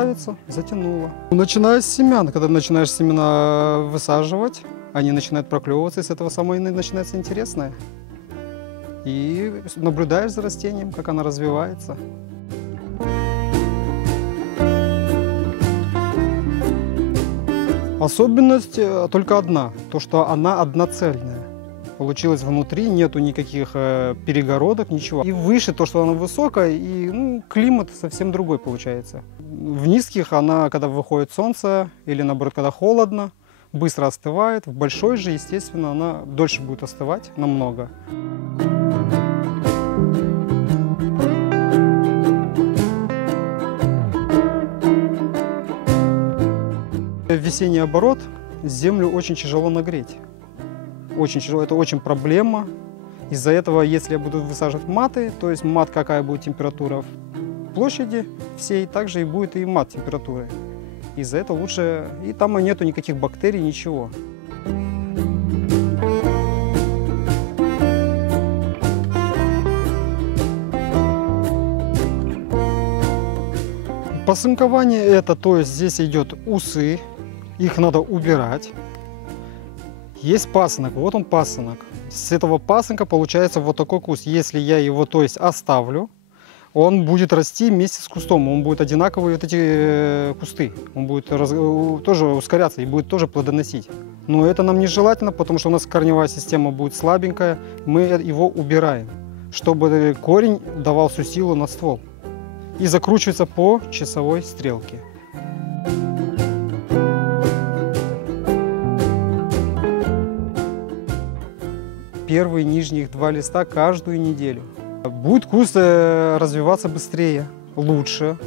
нравится, затянуло. Начиная с семян, когда начинаешь семена высаживать, они начинают проклевываться, и с этого самое начинается интересное. И наблюдаешь за растением, как оно развивается. Особенность только одна, то что она одноцельная. Получилось внутри, нету никаких перегородок, ничего. И выше то, что она высокая, и климат совсем другой получается. В низких она, когда выходит солнце, или наоборот, когда холодно, быстро остывает. В большой же, естественно, она дольше будет остывать намного. Весенний оборот землю очень тяжело нагреть. Очень тяжело, это очень проблема. Из-за этого, если я буду высаживать маты, то есть мат, какая будет температура в площади всей, также и будет и мат температуры. Из-за этого лучше, и там нету никаких бактерий, ничего. Посынкование это, то есть здесь идет усы, их надо убирать. Есть пасынок, вот он пасынок. С этого пасынка получается вот такой куст. Если я его, то есть, оставлю, он будет расти вместе с кустом. Он будет одинаковые вот эти кусты. Он будет тоже ускоряться и будет тоже плодоносить. Но это нам нежелательно, потому что у нас корневая система будет слабенькая. Мы его убираем, чтобы корень давал всю силу на ствол. И закручивается по часовой стрелке. Первые нижних 2 листа каждую неделю. Будет куст развиваться быстрее, лучше,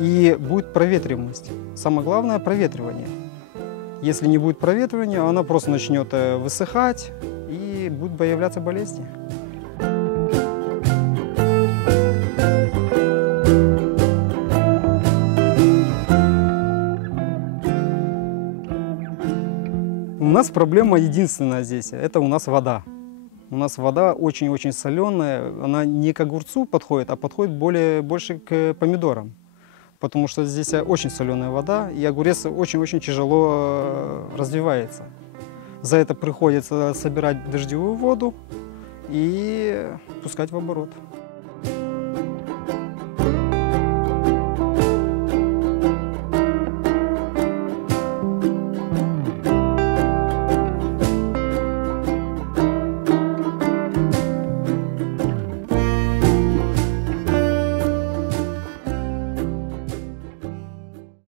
и будет проветриваемость. Самое главное – проветривание. Если не будет проветривания, она просто начнет высыхать и будут появляться болезни. У нас проблема единственная здесь – это у нас вода. У нас вода очень-очень соленая, она не к огурцу подходит, а подходит больше к помидорам. Потому что здесь очень соленая вода, и огурец очень-очень тяжело развивается. За это приходится собирать дождевую воду и пускать в оборот.